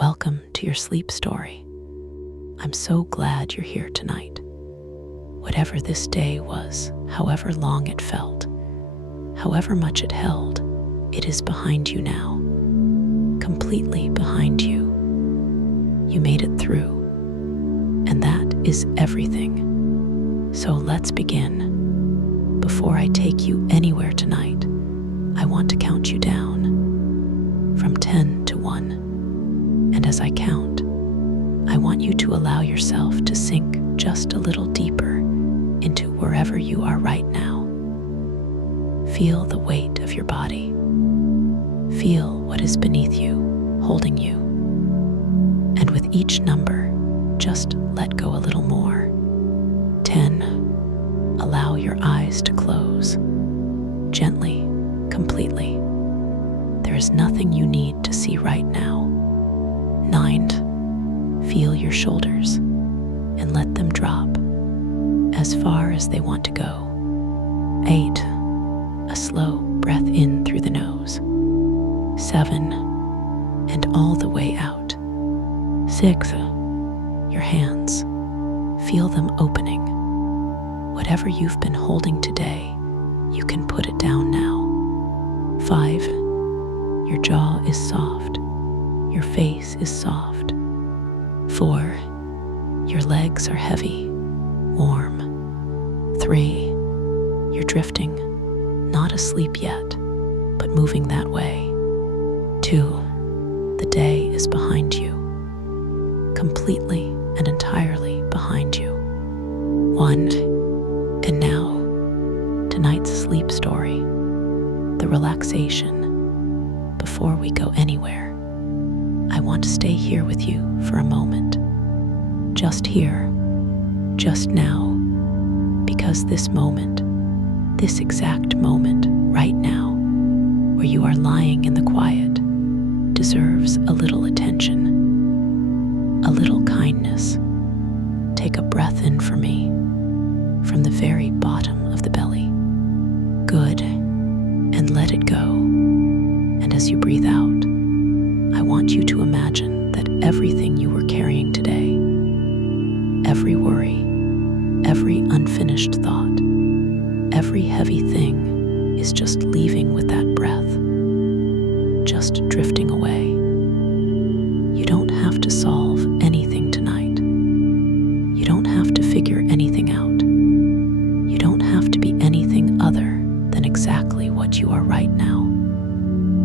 Welcome to your sleep story. I'm so glad you're here tonight. Whatever this day was, however long it felt, however much it held, it is behind you now. Completely behind you. You made it through, and that is everything. So let's begin. Before I take you anywhere tonight, I want to count you down from 10 to 1. And as I count, I want you to allow yourself to sink just a little deeper into wherever you are right now. Feel the weight of your body. Feel what is beneath you, holding you. And with each number, just let go a little more. 10. Allow your eyes to close. Gently, completely. There is nothing you need to see right now. 9. Feel your shoulders and let them drop as far as they want to go. 8. A slow breath in through the nose. 7. And all the way out. 6. Your hands. Feel them opening. Whatever you've been holding today, you can put it down now. 5. Your jaw is soft. Your face is soft. 4. Your legs are heavy, warm. 3. You're drifting, not asleep yet, but moving that way. 2. The day is behind you, completely and entirely behind you. 1. And now, tonight's sleep story, the relaxation. Before we go anywhere, I want to stay here with you for a moment. Just here, just now, because this moment, this exact moment right now, where you are lying in the quiet, deserves a little attention, a little kindness. Take a breath in for me, from the very bottom of the belly. Good, and let it go. And as you breathe out, I want you to imagine that everything you were carrying today, every worry, every unfinished thought, every heavy thing is just leaving with that breath, just drifting away. You don't have to solve anything tonight. You don't have to figure anything out. You don't have to be anything other than exactly what you are right now.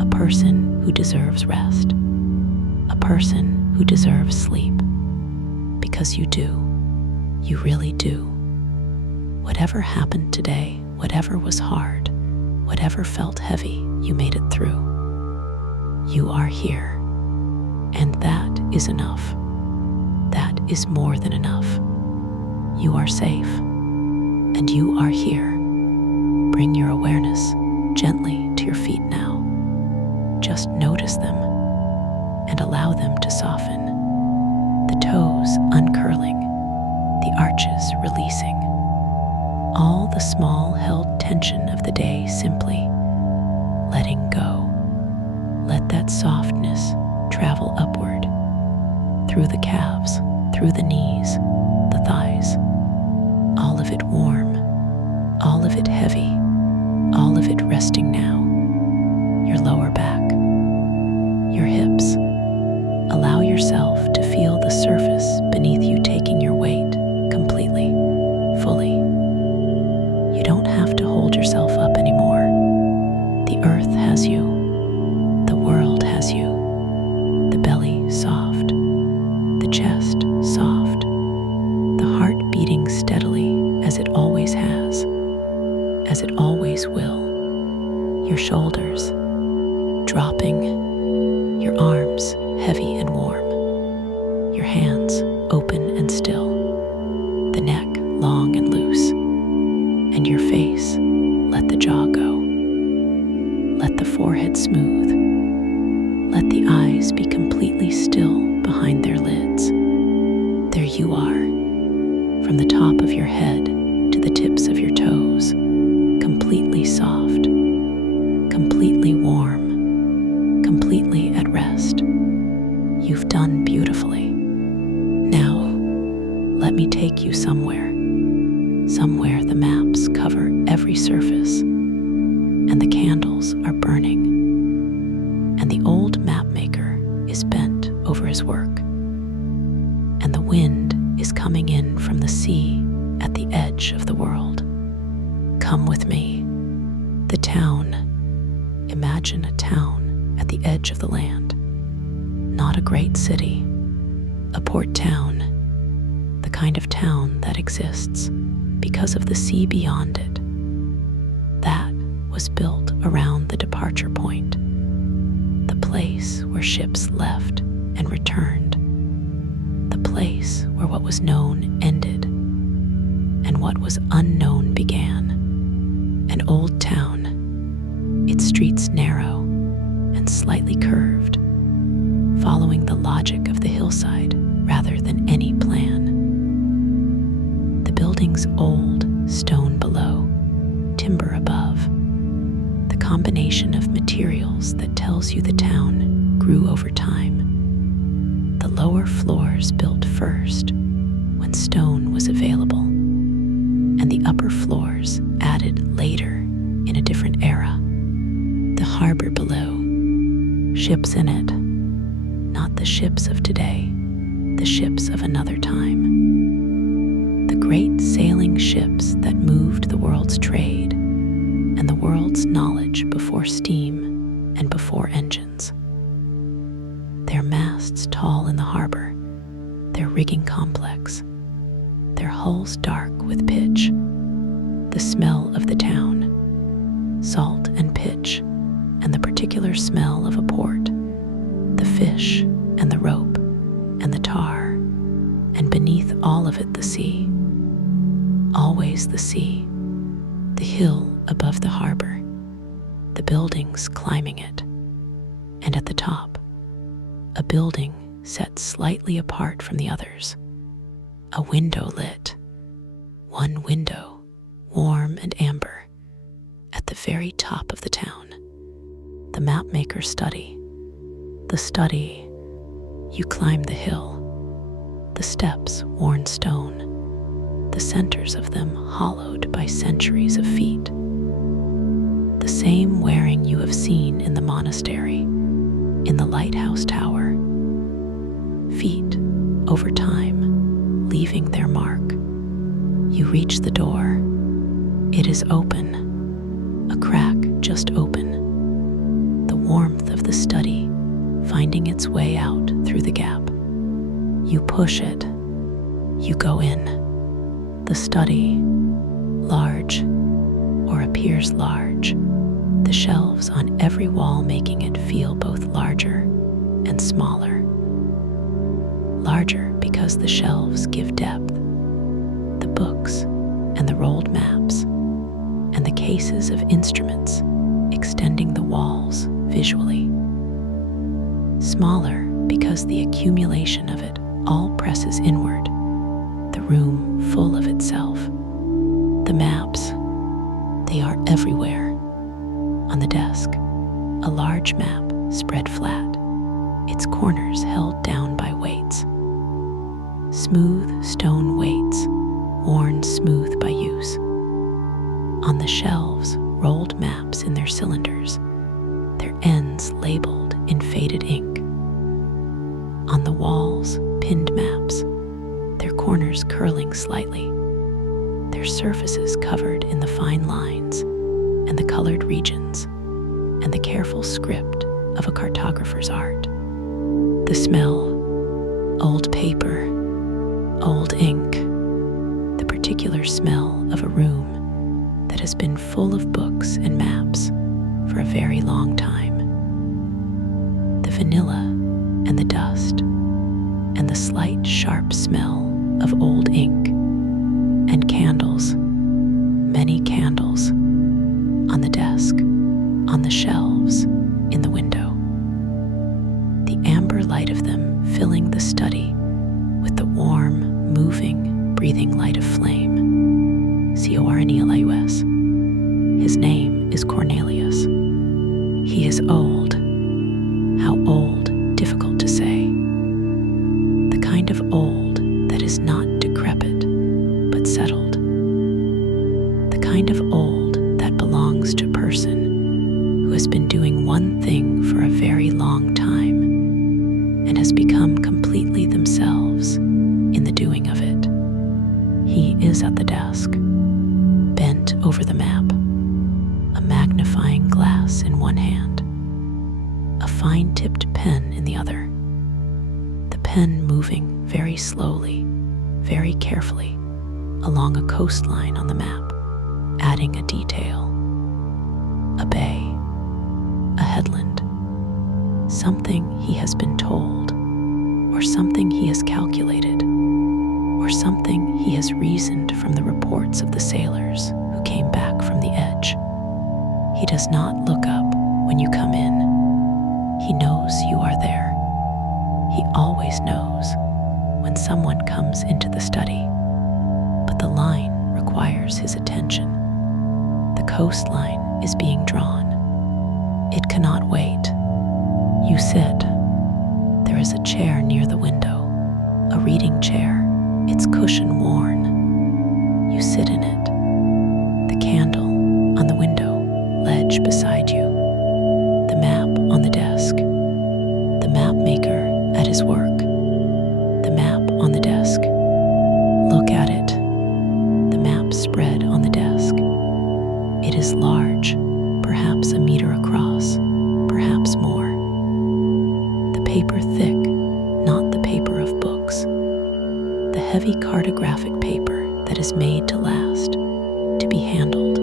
A person who deserves rest. A person who deserves sleep. Because you do. You really do. Whatever happened today, whatever was hard, whatever felt heavy, you made it through. You are here. And that is enough. That is more than enough. You are safe. And you are here. Bring your awareness gently to your feet now. Just notice them and allow them to soften. The toes uncurling, the arches releasing. All the small held tension of the day simply letting go. Let that softness travel upward, through the calves, through the knees, the thighs. All of it warm, all of it heavy, all of it resting now. Your lower back, your hips. Allow yourself to feel the surface beneath you taking your weight completely, fully. You don't have to hold yourself up anymore. The earth has you. The world has you. The belly soft. The chest soft. The heart beating steadily as it always has, as it always will. Your shoulders dropping, your arms heavy and warm, your hands open and still, the neck long and loose, and your face, let the jaw go. Let the forehead smooth. Let the eyes be completely still behind their lids. There you are, from the top of your head to the tips of your toes, completely soft, completely warm, You've done beautifully. Now, let me take you somewhere the maps cover every surface, and the candles are burning, and the old Mapmaker is bent over his work, and the wind is coming in from the sea at the edge of the world. Come with me. The town. Imagine a town at the edge of the land. Not a great city, a port town, the kind of town that exists because of the sea beyond it. That was built around the departure point, the place where ships left and returned, the place where what was known ended and what was unknown began. An old town, its streets narrow and slightly curved, following the logic of the hillside rather than any plan. The buildings old, stone below, timber above, the combination of materials that tells you the town grew over time. The lower floors built first when stone was available, and the upper floors added later in a different era. The harbor below, ships in it, not the ships of today, the ships of another time. The great sailing ships that moved the world's trade and the world's knowledge before steam and before engines. Their masts tall in the harbor, their rigging complex, their hulls dark with pitch, the smell of the town, salt and pitch, and the particular smell of a port, the fish and the rope and the tar, and beneath all of it the sea. Always the sea, the hill above the harbor, the buildings climbing it, and at the top, a building set slightly apart from the others, a window lit, one window, warm and amber, at the very top of the town, the Mapmaker study. The study, you climb the hill, the steps worn stone, the centers of them hollowed by centuries of feet. The same wearing you have seen in the monastery, in the lighthouse tower. Feet, over time, leaving their mark. You reach the door. It is open, a crack just open. The warmth of the study finding its way out through the gap. You push it. You go in. The study, large, or appears large, the shelves on every wall making it feel both larger and smaller. Larger because the shelves give depth, the books and the rolled maps, and the cases of instruments extending the walls visually. Smaller because the accumulation of it all presses inward, the room full of itself. The maps, they are everywhere. On the desk, a large map spread flat, its corners held down by weights. Smooth stone weights, worn smooth by use. On the shelves, rolled maps in their cylinders, their ends labeled in faded ink. On the walls, pinned maps, their corners curling slightly, their surfaces covered in the fine lines and the colored regions and the careful script of a cartographer's art. The smell, old paper, old ink, the particular smell of a room that has been full of books and maps for a very long time. The vanilla and the dust and the slight sharp smell of old ink and candles, many candles, on the desk, on the shelves, in the window. The amber light of them filling the study with the warm, moving, breathing light of flame. Cornelius. His name is Cornelius. He is old. How old, difficult to say. kind of old that is not decrepit, but settled. The kind of old that belongs to a person who has been doing one thing for a very long time and has become completely themselves in the doing of it. He is at the desk, bent over the map, a magnifying glass in one hand, a fine-tipped pen in the other. The pen moving very slowly, very carefully, along a coastline on the map, adding a detail, a bay, a headland, something he has been told, or something he has calculated, or something he has reasoned from the reports of the sailors who came back from the edge. He does not look up when you come in. He knows you are there. He always knows when someone comes into the study, but the line requires his attention. The coastline is being drawn. It cannot wait. You sit. There is a chair near the window, a reading chair, its cushion worn. You sit in it. The candle on the window ledge beside you. The map on the desk. The Mapmaker at his work. The map on the desk. Look at it. The map spread on the desk. It is large, perhaps a meter across, perhaps more. The paper thick, not the paper of books. The heavy cartographic paper that is made to last, to be handled,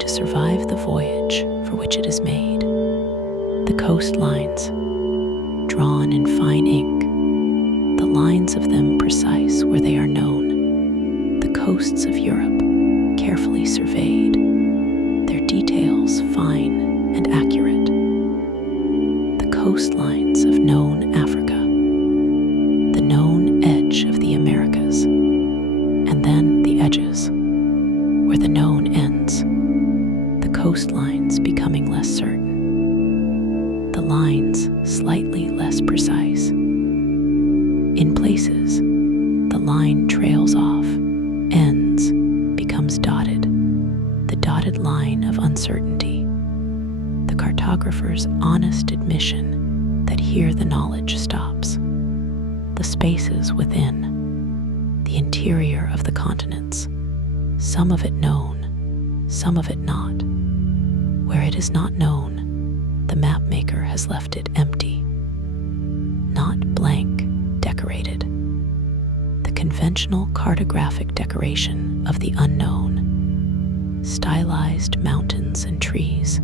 to survive the voyage for which it is made. The coastlines, drawn in fine ink, the lines of them precise where they are known. The coasts of Europe, carefully surveyed, their details fine and accurate. The coastlines of known Africa, the known edge of the Americas, and then the edges, where the known ends, the coastlines becoming less certain, the lines slightly less precise. In places, the line trails off, ends, becomes dotted, the dotted line of uncertainty, the cartographer's honest admission that here the knowledge stops. The spaces within, the interior of the continents, some of it known, some of it not. Where it is not known, the Mapmaker has left it empty, not blank, decorated. The conventional cartographic decoration of the unknown, stylized mountains and trees,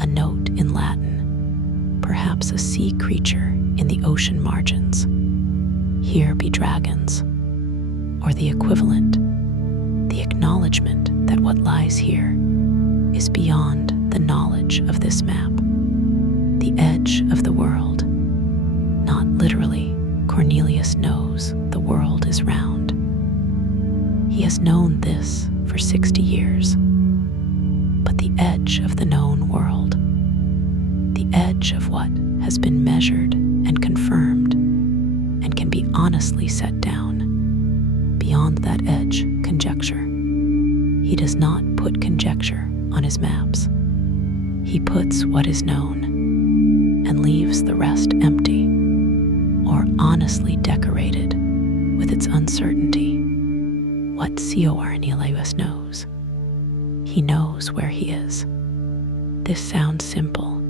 a note in Latin, perhaps a sea creature in the ocean margins. Here be dragons, or the equivalent, the acknowledgement that what lies here is beyond the knowledge of this map, the edge of the world. Not literally, Cornelius knows the world is round. He has known this for 60 years. But the edge of the known world, the edge of what has been measured and confirmed and can be honestly set down, beyond that edge, conjecture. He does not put conjecture on his maps. He puts what is known and leaves the rest empty or honestly decorated with its uncertainty. What Cornelius knows. He knows where he is. This sounds simple.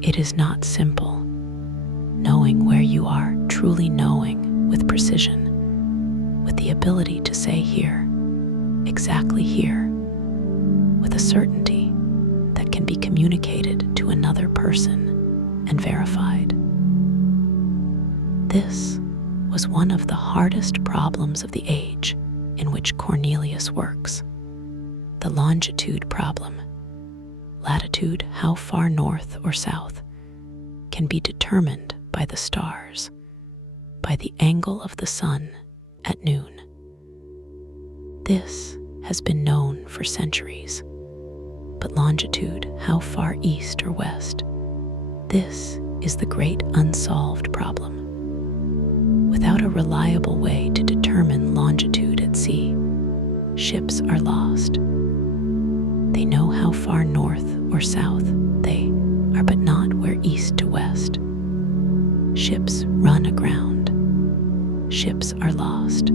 It is not simple. Knowing where you are, truly knowing with precision, with the ability to say here, exactly here, with a certainty that can be communicated to another person and verified. This was one of the hardest problems of the age in which Cornelius works. The longitude problem, latitude, how far north or south, can be determined by the stars, by the angle of the sun at noon. This has been known for centuries, but longitude, how far east or west, this is the great unsolved problem. With Without a reliable way to determine longitude at sea, ships are lost. They know how far north or south they are, but not where east to west. Ships run aground. Ships are lost.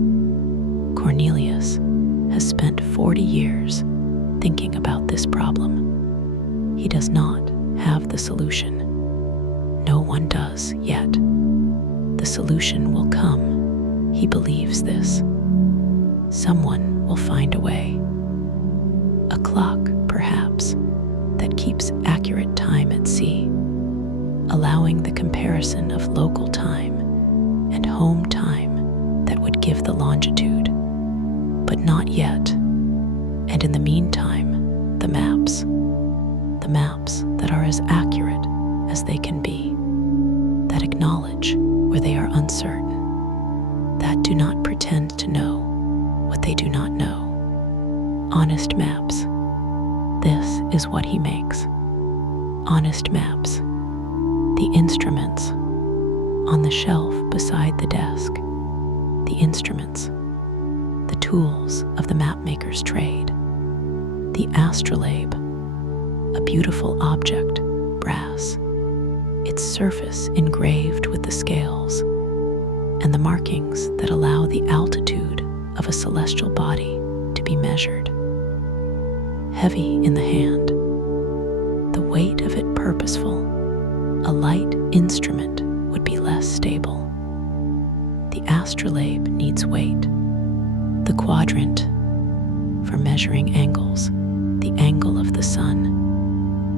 Cornelius has spent 40 years thinking about this problem. He does not have the solution. No one does yet. The solution will come. He believes this. Someone will find a way. A clock, perhaps, that keeps accurate time at sea, allowing the comparison of local time and home time that would give the longitude. But not yet. And in the meantime, the maps that are as accurate as they can be, that acknowledge where they are uncertain, that do not pretend to know what they do not know. Honest maps. This is what he makes. Honest maps. The instruments on the shelf beside the desk. The instruments. The tools of the mapmaker's trade. The astrolabe, a beautiful object, brass, its surface engraved with the scales, and the markings that allow the altitude of a celestial body to be measured. Heavy in the hand, the weight of it purposeful, a light instrument would be less stable. The astrolabe needs weight. The quadrant for measuring angles, the angle of the sun,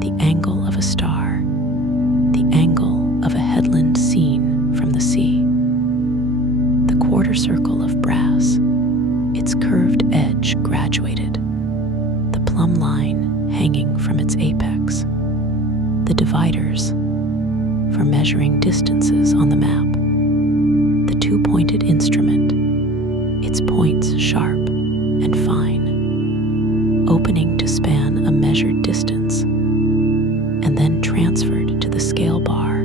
the angle of a star, the angle of a headland seen from the sea. The quarter circle of brass, its curved edge graduated, the plumb line hanging from its apex, the dividers for measuring distances on the map, the two-pointed instrument, its points sharp and fine, opening to span a measured distance, and then transferred to the scale bar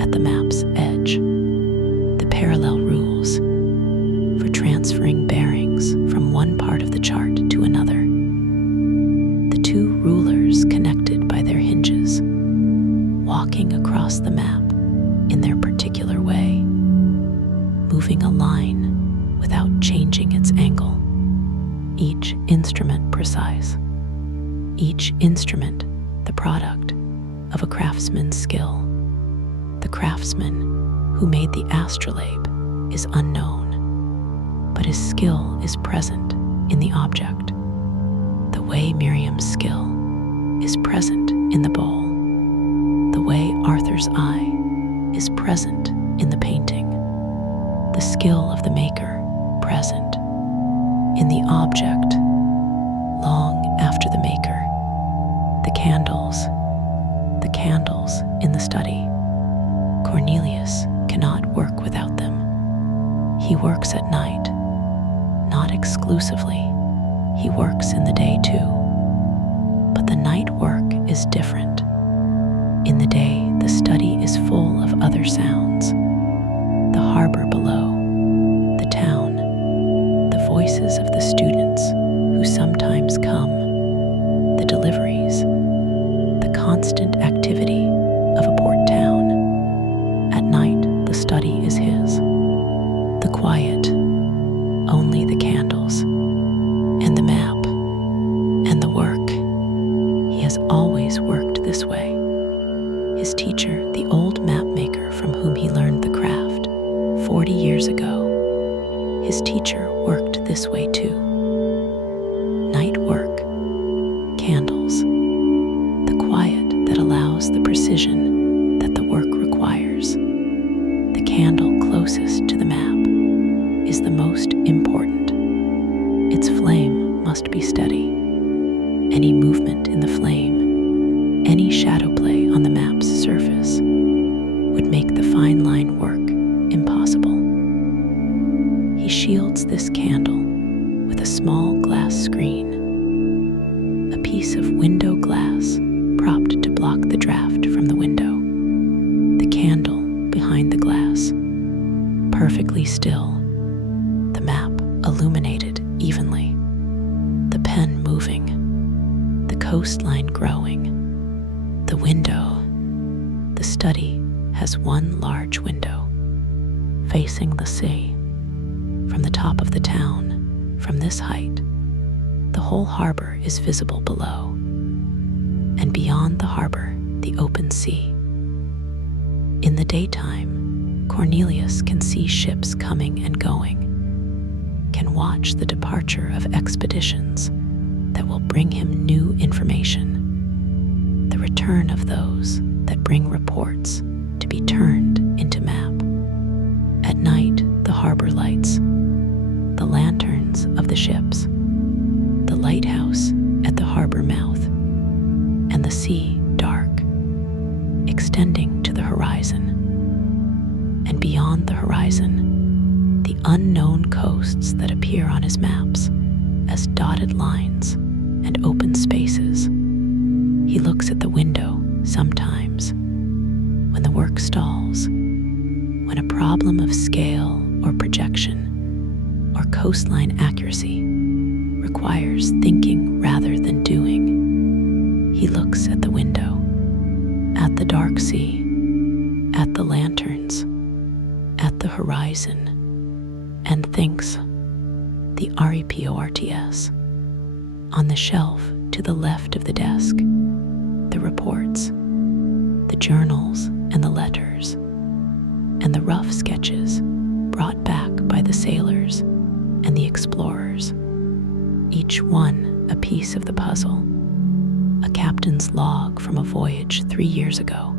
at the map's edge. The parallel rules for transferring bearings from one part of the chart to another. The two rulers connected by their hinges, walking across the map in their particular way, moving a line without changing its angle. Each instrument precise. Each instrument the product of a craftsman's skill. The craftsman who made the astrolabe is unknown, but his skill is present in the object, the way Miriam's skill is present in the bowl, the way Arthur's eye is present in the painting, the skill of the maker present in the object long after the maker. The candles in the study. Cornelius cannot work without them. He works at night, not exclusively. He works in the day too. But the night work is different. In the day, the study is full of other sounds. The harbor below, the town, the voices of the students who sometimes come, the deliveries, the constant activity of a port town. At night, the study is his. The quiet, only the candles, and the map, and the work. He has always worked this way. His teacher, the old mapmaker from whom he learned the craft 40 years ago, his teacher worked this way too. Night work, candles, the quiet that allows the precision that the work requires. The candle closest to the map is the most important. Its flame must be steady. Any movement in the flame, any shadow play on the map's surface would make the fine line work impossible. He shields this candle with a small glass screen, a piece of window glass propped to block the draft from the window. The candle behind the glass, perfectly still, the map illuminated evenly, the pen moving, the coastline growing, the window. The study has one large window facing the sea. From the top of the town, from this height, the whole harbor is visible below, and beyond the harbor, the open sea. In the daytime, Cornelius can see ships coming and going, can watch the departure of expeditions that will bring him new information, the return of those that bring reports to be turned into map. At night, the harbor lights, the lanterns of the ships, the lighthouse at the harbor mouth, and the sea dark, extending to the horizon. And beyond the horizon, the unknown coasts that appear on his maps as dotted lines and open spaces. He looks at the window sometimes when the work stalls, when a problem of scale or projection or coastline accuracy requires thinking rather than doing. He looks at the window, at the dark sea, at the lanterns, at the horizon, and thinks. The reports. On the shelf to the left of the desk, the reports, the journals and the letters, and the rough sketches brought back by the sailors and the explorers, each one a piece of the puzzle. A captain's log from a voyage 3 years ago,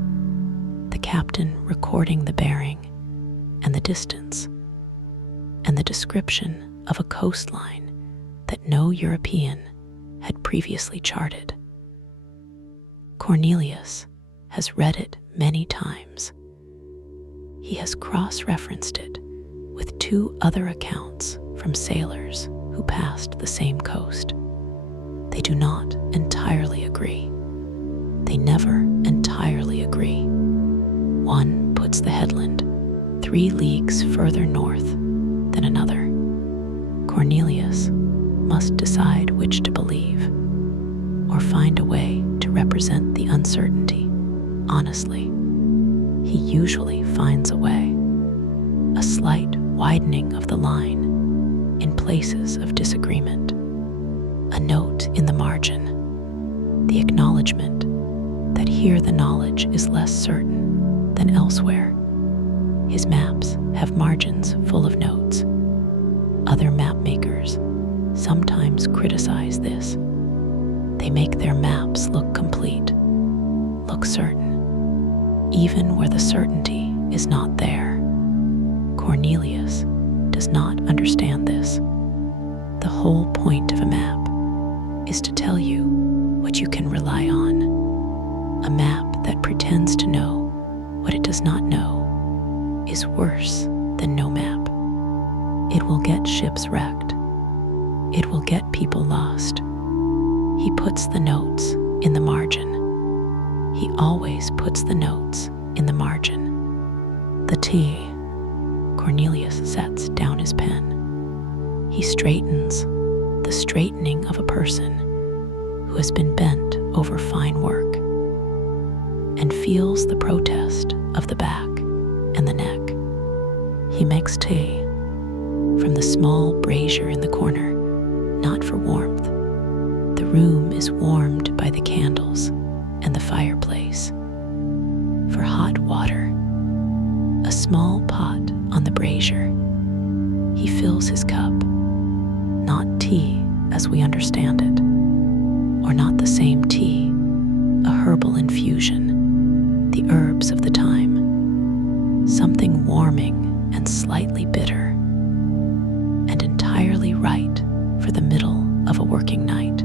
the captain recording the bearing and the distance, and the description of a coastline that no European had previously charted. Cornelius has read it many times. He has cross-referenced it with 2 other accounts from sailors who passed the same coast. They do not entirely agree. They never entirely agree. One puts the headland 3 leagues further north than another. Cornelius must decide which to believe, or find a way to represent the uncertainty honestly. He usually finds a way, a slight widening of the line in places of disagreement, a note in the margin, the acknowledgement that here the knowledge is less certain than elsewhere. His maps have margins full of notes. Other mapmakers sometimes criticize this. They make their maps look complete, look certain, even where the certainty is not there. Cornelius does not understand this. The whole point of a map is to tell you what you can rely on. A map that pretends to know what it does not know is worse than no map. It will get ships wrecked. It will get people lost. He puts the notes in the margin. He always puts the notes in the margin. The T. Cornelius sets down his pen. He straightens the straightening of a person who has been bent over fine work, and feels the protest of the back and the neck. He makes tea from the small brazier in the corner, not for warmth. The room is warmed by the candles and the fireplace. For hot water, a small pot on the brazier. He fills his cup, not tea as we understand it, or not the same tea, a herbal infusion, the herbs of the time, something warming and slightly bitter, and entirely right for the middle of a working night.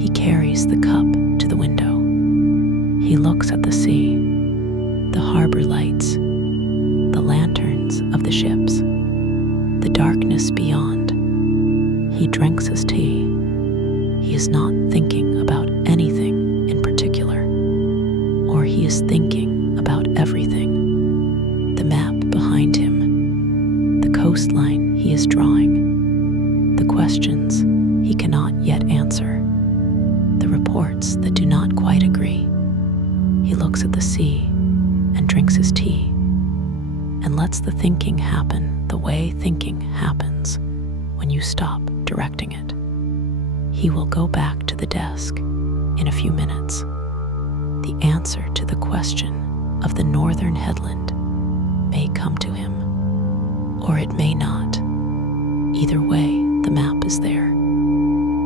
He carries the cup to the window. He looks at the sea, the harbor lights, the lanterns of the ships, the darkness beyond. He drinks his tea. He is not thinking about anything in particular, or he is thinking about everything. The map behind him coastline he is drawing, the questions he cannot yet answer, the reports that do not quite agree. He looks at the sea and drinks his tea and lets the thinking happen the way thinking happens when you stop directing it. He will go back to the desk in a few minutes. The answer to the question of the northern headland may come to him, or it may not. Either way, the map is there,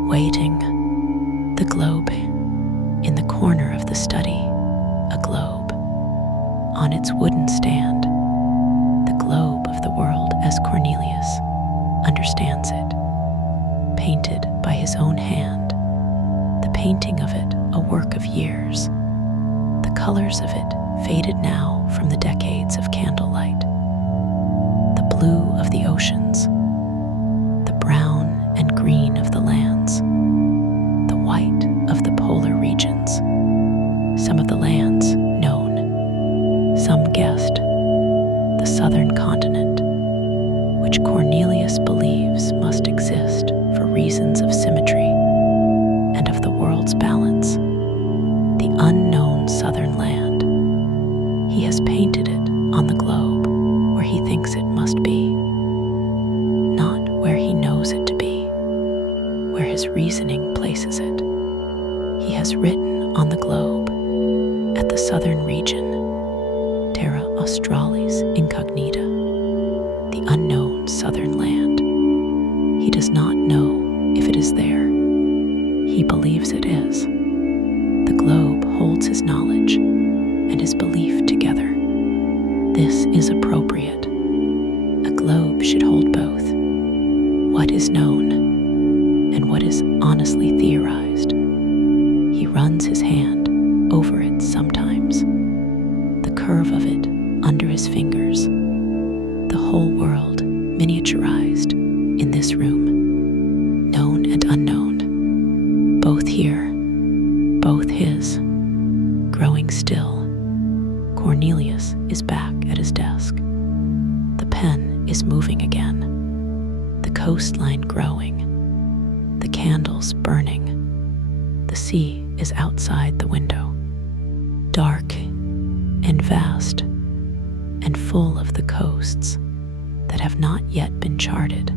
waiting. The globe in the corner of the study, a globe. On its wooden stand, the globe of the world as Cornelius understands it, painted by his own hand, the painting of it a work of years, the colors of it faded now from the decades of candlelight, the blue of the oceans, the brown and green of the lands, the white of the polar regions, some of the lands known, some guessed, the southern continent, which Cornelius believes must exist for reasons of symmetry and of the world's balance, the unknown southern land. He has painted it on the globe where he thinks it must be, not where he knows it to be, where his reasoning places it. He has written on the globe at the southern region, Terra Australis Incognita, the unknown southern land. He does not know if it is there. He believes it is. The globe holds his knowledge and his belief together. This is appropriate. A globe should hold both what is known and what is honestly theorized. He runs his hand over it sometimes, the curve of it under his fingers, the whole world miniaturized in this room, known and unknown, both here, both his, growing still. Cornelius is back at his desk. The pen is moving again, the coastline growing, the candles burning. The sea is outside the window, dark and vast and full of the coasts that have not yet been charted,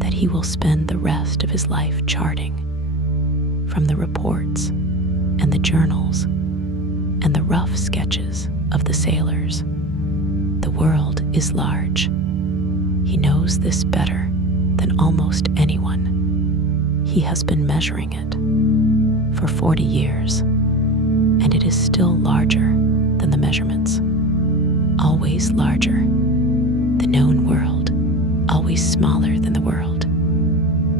that he will spend the rest of his life charting, from the reports and the journals and the rough sketches of the sailors. The world is large. He knows this better than almost anyone. He has been measuring it for 40 years, and it is still larger than the measurements, always larger. The known world, always smaller than the world.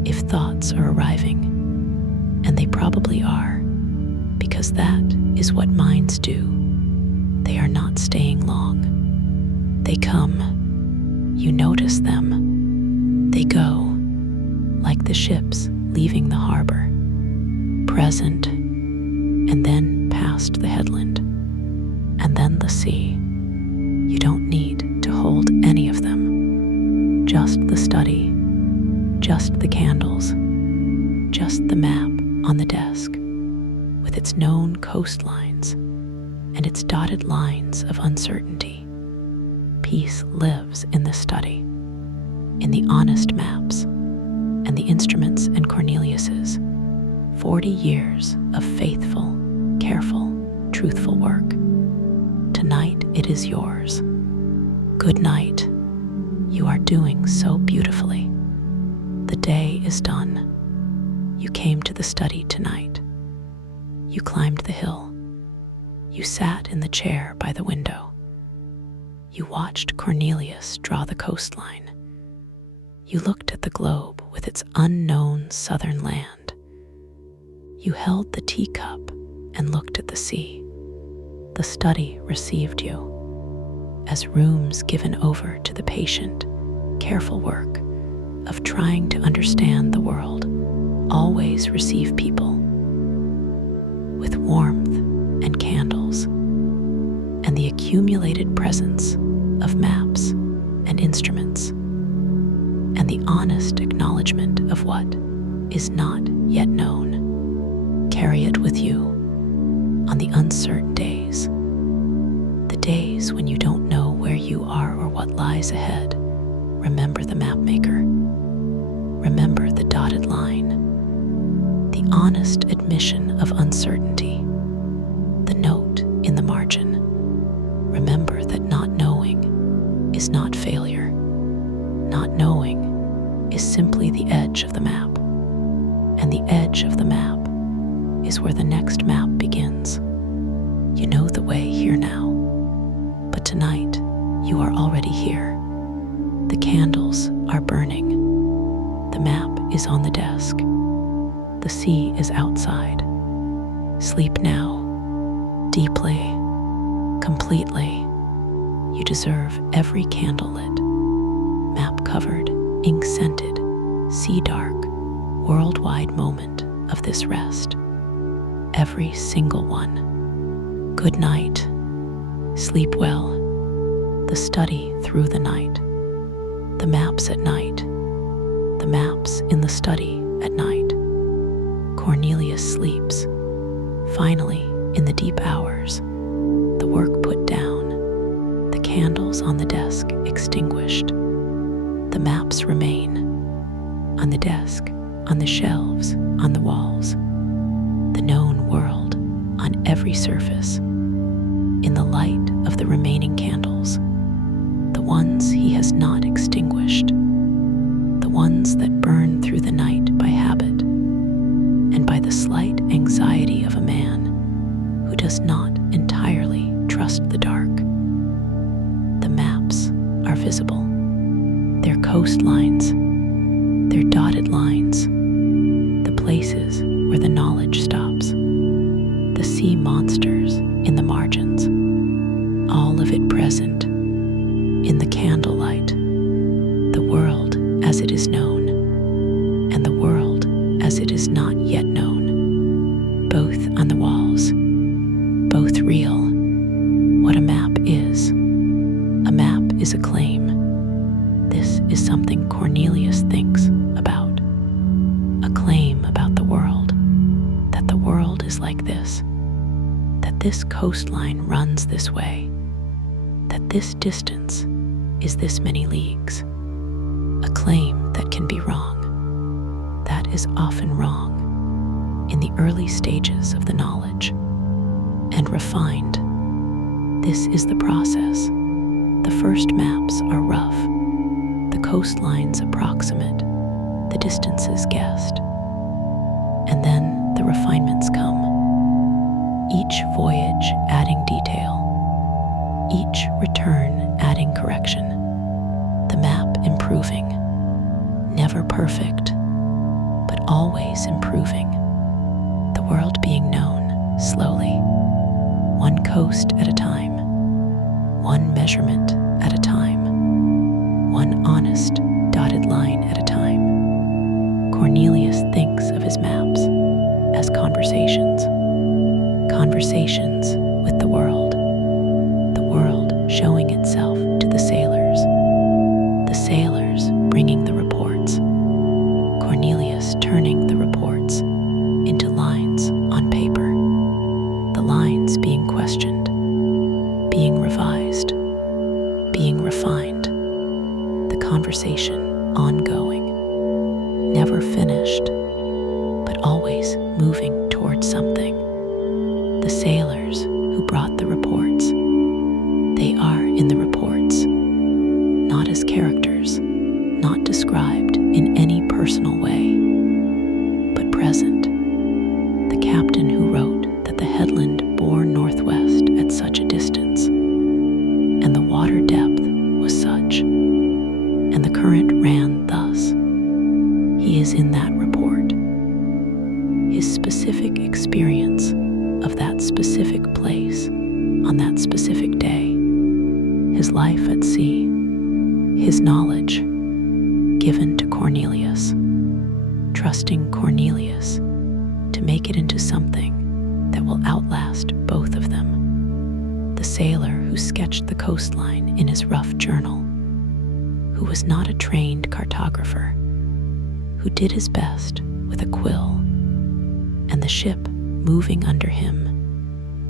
If thoughts are arriving, and they probably are, because that is what minds do, they are not staying long. They come, you notice them. They go, like the ships leaving the harbor, present, and then past the headland, and then the sea. You don't need to hold any of them. Just the study, just the candles, just the map on the desk, with its known coastlines and its dotted lines of uncertainty. Peace lives in the study, in the honest maps and the instruments and Cornelius's 40 years of faithful, careful, truthful work. Tonight it is yours. Good night. You are doing so beautifully. The day is done. You came to the study tonight. You climbed the hill. You sat in the chair by the window. You watched Cornelius draw the coastline. You looked at the globe with its unknown southern land. You held the teacup and looked at the sea. The study received you as rooms given over to the patient, careful work of trying to understand the world always receive people with warmth and candles and the accumulated presence of maps and instruments. honest acknowledgement of what is not yet known. Carry it with you on the uncertain days, the days when you don't know where you are or what lies ahead. Remember the Mapmaker. Remember the dotted line, the honest admission of uncertainty, the note in the margin. Remember that not knowing is not failure. Not knowing is simply the edge of the map, and the edge of the map is where the next map begins. You know the way here now, but tonight you are already here. The candles are burning. The map is on the desk. The sea is outside. Sleep now, deeply, completely. You deserve every candlelit, map-covered, ink-scented, sea-dark, worldwide moment of this rest. Every single one. Good night. Sleep well. The study through the night. The maps at night. The maps in the study at night. Cornelius sleeps. Finally, in the deep hours, the work put down, the candles on the desk extinguished. The maps remain on the desk, on the shelves, on the walls. The known world on every surface. In the light of the remaining candles, the ones he has not extinguished, the ones that burn through the night by habit and by the slight anxiety of a man who does not entirely trust the dark. The maps are visible, their coastlines, their dotted lines, the places where the knowledge stops, the sea monsters in the margins, all of it present in the candlelight, the world as it is known, and the world as it is not yet known, both on the walls, both real. What a map is. A map is a claim. This is something Cornelius thinks about. A claim about the world, that the world is like this, that this coastline runs this way, that this distance is this many leagues. A claim that can be wrong, that is often wrong in the early stages of the knowledge, and refined. This is the process. The first maps are rough, the coastlines approximate, the distances guessed, and then the refinements come. Each voyage adding detail, each return adding correction, the map improving, never perfect, but always improving, the world being known slowly, one coast at a time, one measurement at a time, one honest dotted line at a time. Cornelius thinks of his maps as conversations, conversations with the world showing itself to the sailors bringing the reports, Cornelius turning the reports into lines on paper, the lines being questioned, being revised, being refined, the conversation ongoing, never finished, but always moving towards something. The sailors who brought the reports, they are in the reports, not as characters, not described in any personal way, but present. The captain who wrote that the headland bore northwest at such a distance, and the water depth was such, and the current ran thus. He is in that report. His specific experience of that specific place on that specific day, his life at sea, his knowledge given to Cornelius, trusting Cornelius to make it into something that will outlast both of them. The sailor who sketched the coastline in his rough journal, who was not a trained cartographer, who did his best with a quill, and the ship moving under him,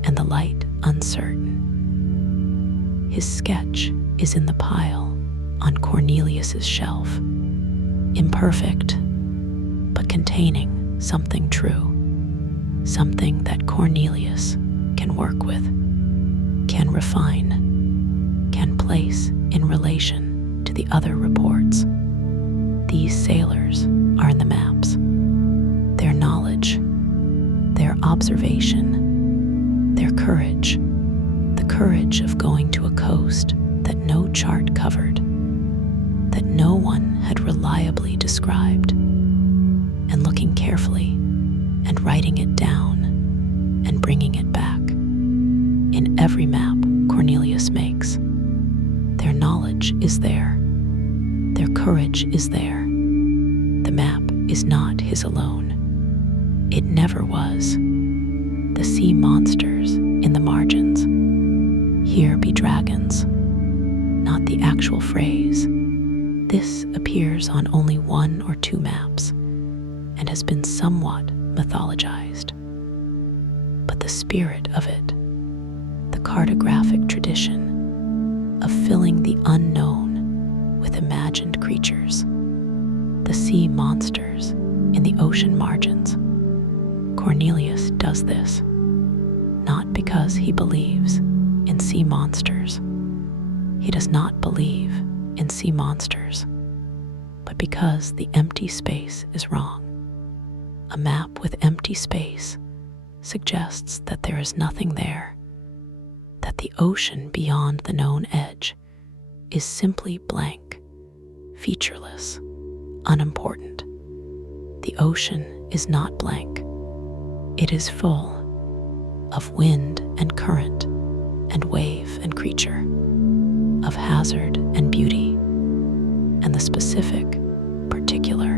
and the light uncertain. His sketch is in the pile on Cornelius's shelf, imperfect, but containing something true, something that Cornelius can work with, can refine, can place in relation to the other reports. These sailors are in the maps. Their knowledge, their observation, their courage, the courage of going to a coast that no chart covered, that no one had reliably described, and looking carefully and writing it down and bringing it back. In every map Cornelius makes, their knowledge is there, their courage is there. The map is not his alone. It never was. The sea monsters in the margins. Here be dragons, not the actual phrase. This appears on only 1 or 2 maps and has been somewhat mythologized. But the spirit of it, the cartographic tradition of filling the unknown with imagined creatures, the sea monsters in the ocean margins. Cornelius does this, not because he believes in sea monsters. He does not believe in sea monsters, but because the empty space is wrong. A map with empty space suggests that there is nothing there, that the ocean beyond the known edge is simply blank, featureless, unimportant. The ocean is not blank. It is full of wind and current and wave and creature, of hazard and beauty, and the specific, particular,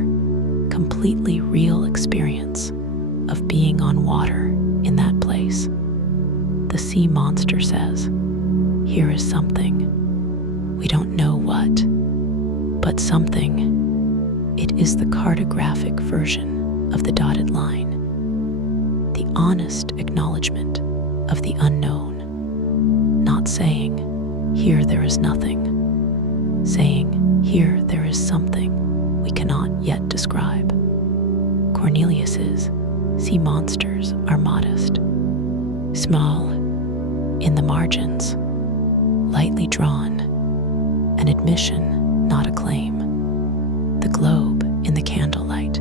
completely real experience of being on water in that place. The sea monster says, here is something. We don't know what, but something. It is the cartographic version of the dotted line, the honest acknowledgement of the unknown, not saying, here there is nothing, saying, here there is something we cannot yet describe. Cornelius's sea monsters are modest, small, in the margins, lightly drawn, an admission, not a claim. The globe in the candlelight,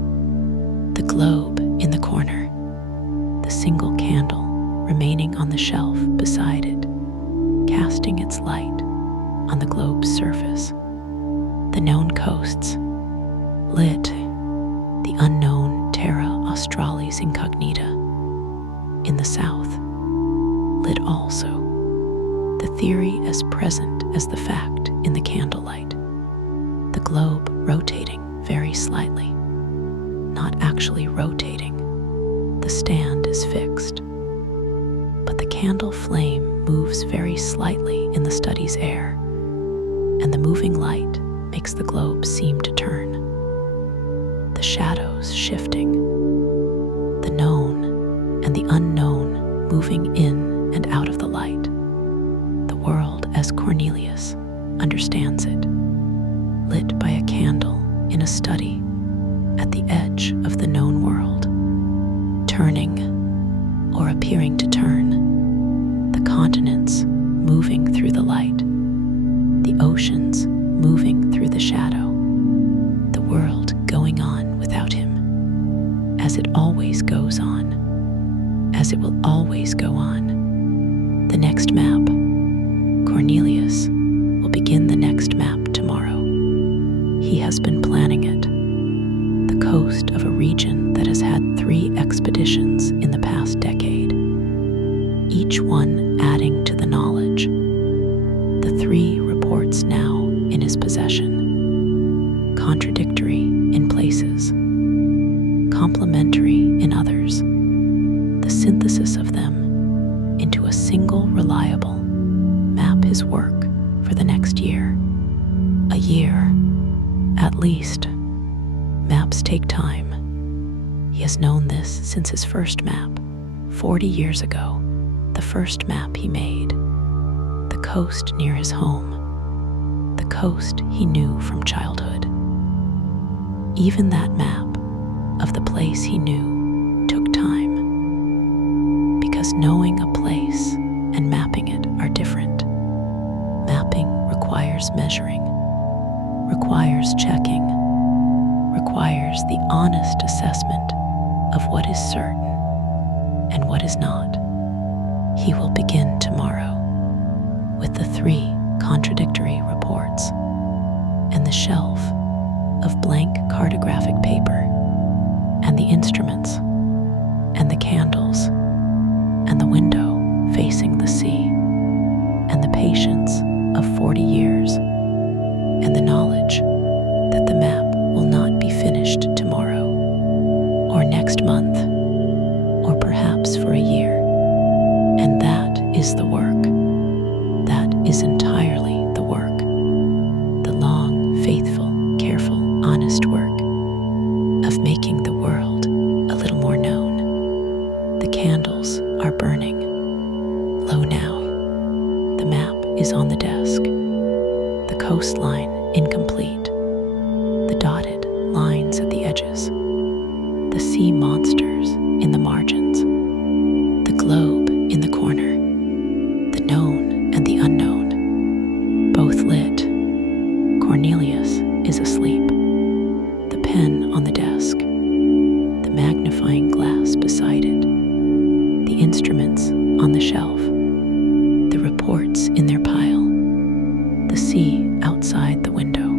the globe in the corner, the single candle remaining on the shelf beside it, casting its light on the globe's surface. The known coasts, lit, the unknown terra australis incognita. In the south, lit also, the theory as present as the fact in the candlelight. The globe rotating very slightly, not actually rotating. The stand is fixed, but the candle flame moves very slightly in the study's air, and the moving light makes the globe seem to turn. The shadows shifting, the known and the unknown moving in and out of the light. The world as Cornelius understands it, lit by a candle in a study at the edge of the known world, turning or appearing to turn, the continents moving through the light, the oceans moving through the shadow, the world going on without him, as it always goes on, as it will always go on. The next map, Cornelius will begin the next map tomorrow. He has been planning it. The coast of a region that has had 3 expeditions in the past decade, each one adding to the knowledge. The 3 reports now in his possession, contradictory in places, complementary in others. The synthesis of them into a single reliable map his work for the next year. A year, at least. Maps take time. He has known this since his first map, 40 years ago, the first map he made. The coast near his home, the coast he knew from childhood. Even that map of the place he knew took time, because knowing a place and mapping it are different. Mapping requires measuring, requires checking, requires the honest assessment of what is certain and what is not. He will begin tomorrow with the 3 contradictory reports and the shelf of blank cartographic paper and the instruments and the candles and the window facing the sea and the patience of 40 years and the knowledge that the map will not be finished tomorrow or next month or perhaps for a year. And that is the work. That is entirely the work. The long, faithful, careful, honest work of making the world a little more known. The candles are burning. Lo now, the map is on the desk. The coastline incomplete. The dotted lines at the edges. The sea monsters in the margins. The globe in the corner. The known and the unknown. Both lit. Cornelius is asleep. The pen on the desk. The magnifying glass beside it. The instruments on the shelf. The reports in their pile. The sea outside the window.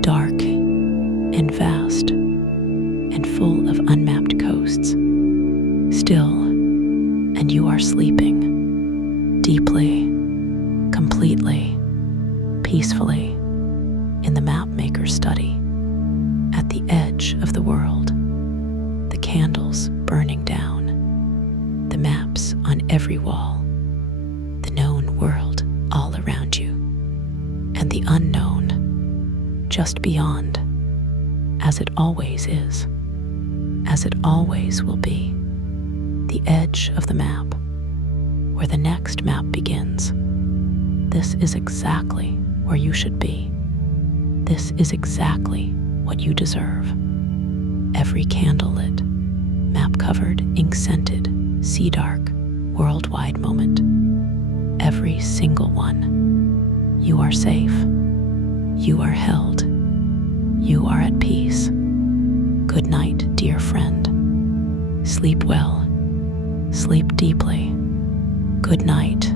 Dark and vast and full of unmapped coasts. Still, and you are sleeping deeply, completely, peacefully in the Mapmaker study at the edge of the world, the candles burning down, the maps on every wall, the known world all around you, and the unknown just beyond, as it always is, as it always will be, the edge of the map, where the next map begins. This is exactly where you should be. This is exactly what you deserve. Every candle lit, map-covered, ink-scented, sea-dark, worldwide moment. Every single one. You are safe. You are held. You are at peace. Good night, dear friend. Sleep well. Sleep deeply. Good night.